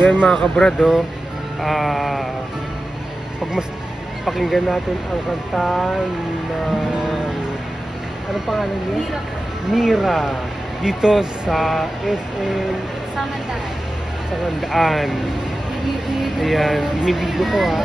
Ayan mga kabrad, oh. Pag mas pakinggan natin ang kanta ng anong pangalan niya? Mira. Mira. Dito sa SM Samandaan. Samandaan. Ayan, binibigyo ko ha.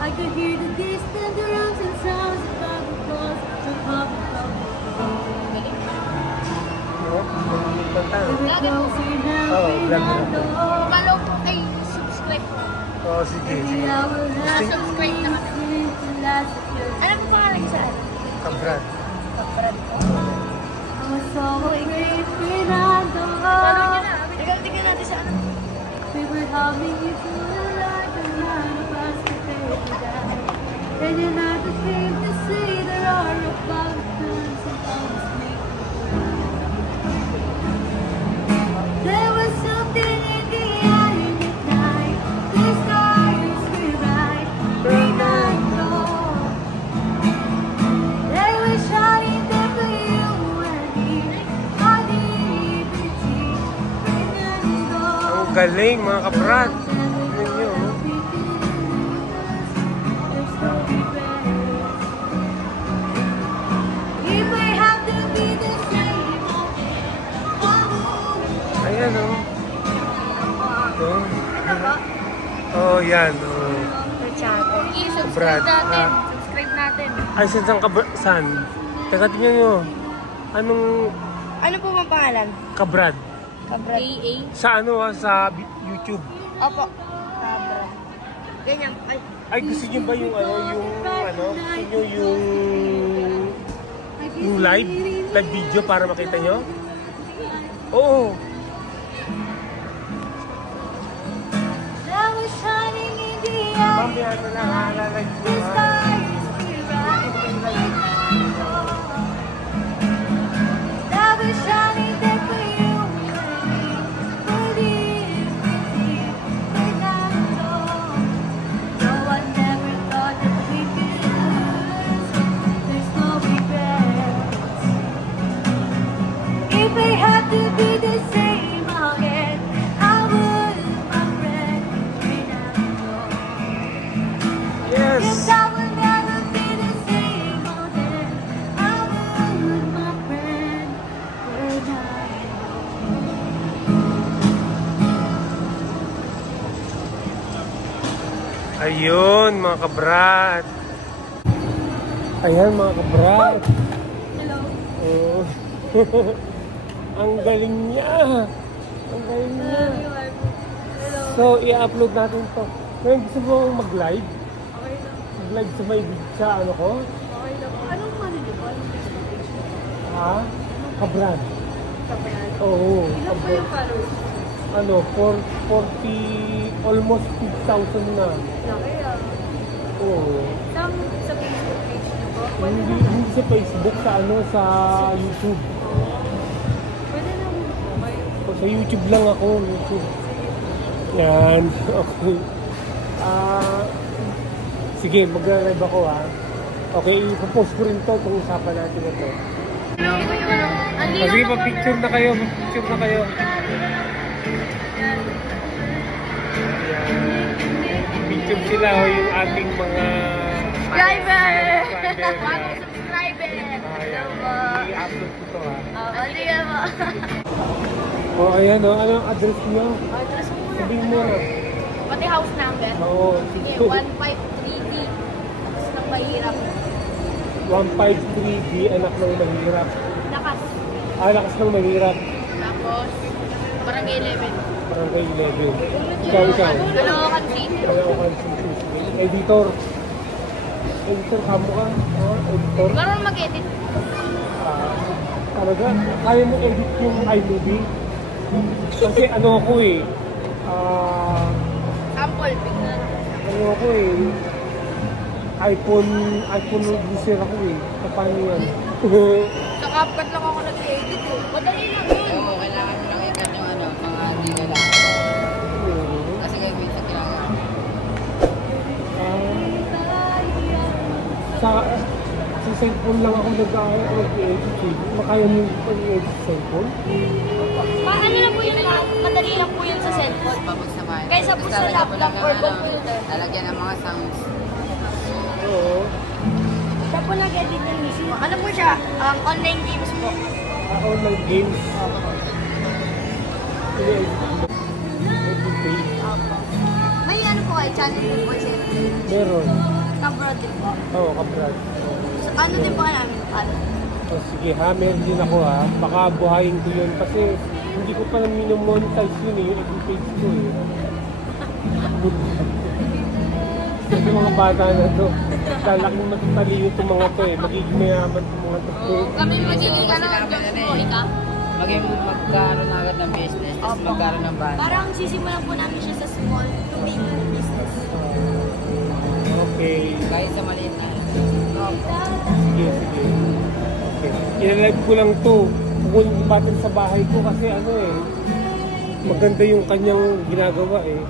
I could hear the distant drums and sounds of love across the public. Follow po kayo, subscribe po. Oh, sige, sige. Na-subscribe na kami. Ano po pangalan niyo saan? Kabrad. Kabrad po. Follow niyo na. Tingnan natin sa ano. We were humming you through the light and none of us could take you down. And you're not ashamed to say there are no fountains and always make you proud. There was something in the air in the night. The stars were bright, green and gold. They were shining there for you and me. On the liberty, green and gold. Ang galing mga kabrad. Tingnan niyo, oh. Ayan, oh. Oh, yan, oh. I-subscribe natin. Subscribe natin. Ay, saan kabrad? Saan? Teka, tingnan nyo. Anong Ano po bang pangalan? kabrad? Kabrad. AA? Sa ano, sa YouTube? Opo. Kabrad. Ganyan. Ay. Ay, gusto nyo ba yung ano, gusto nyo yung live video para makita nyo? Oo. Mamaya na lang, halalive nyo ha. If I had to be the same again, I would, my friend, turn out. Yes! Yes, I would never be the same again, I would, my friend, turn out. Ayun mga kabrad. Ayan mga kabrad. Hello. Oh. Ang galing niya. Ang galing niya. Hello. So, i-upload natin to. Ngayon, gusto mo mag-live? Okay lang. Mag-live sa may sa ano ko? Okay lang. Anong ano niyo ba? Anong Facebook page niyo? Ha? Kabrad. Kabrad. Oo. Ilan po yung followers? Ano, 40, almost 6,000 na. Laki ah. Oo. Sa Facebook page niyo po? Pwede Hindi, naman. hindi sa Facebook, sa ano, sa YouTube. Pwede naman po kayo. O, sa YouTube lang ako, YouTube. Yan, okay. Sige, mag-live ako ha. Okay, ipopost ko rin to kung usapan natin na to. Sige, mag-picture na kayo, mag-picture na kayo. Yan. Picture sila o yung ating mga Subscriber! subscriber. Subscriber! Hello po. I-upload ko to ha. Hindi ka po. O, ayan o, ano ang address niyo? Address mo muna. Sabihin mo na. Pati house number. Oo. Sige, 153D. Tapos nang mahirap. 153D, anak ng mahirap. Lakas. Lakas ng mahirap. Tapos, barangay 11. Barangay 11. Ikaw. Caloocan City. Caloocan City. Editor. Editor, kamo ka? Editor? Marunong mag-edit. Talaga? Kaya mo edit yung iMovie? Kasi ano ako eh. Sample. Bigyan. Ano ako eh. iPhone user ako eh. Paano yan? Sa CapCut lang ako nag-edit eh. Madali lang. cellphone lang ako nag-edit eh. Makaya mo pag-edit sa cellphone? Ano lang po yun, madali lang po yun sa cellphone. Papagsamahin. Kaysa po sa laptop or computer. Lalagyan ng mga sounds. Oo. Siya po nag-edit ng mismo. Ano po siya? Online games po. Online games. Ini-edit mo. Edit page. May ano po kayo, channel po po siya. Meron. Kabrad din po. Oo, kabrad. So, ano din po ka namin? Ano? O sige ha, meron din ako ha. Baka buhayin ko yun kasi hindi ko pa na minomonetize yun eh, yung edit page ko eh. Kasi mga bata na to, lalaking matatalino itong mga to eh. Magiging mayaman itong mga to. Kami magiging ano, po, ikaw? Magkaroon agad ng business, tapos magkaroon ng brand. Parang sisimulan po namin siya sa small to big business. Okay. Kahit sa maliit na. Sige, sige. Okay. Inalive ko lang to. Pukunin ko sa bahay ko kasi ano eh. Maganda yung kanyang ginagawa eh.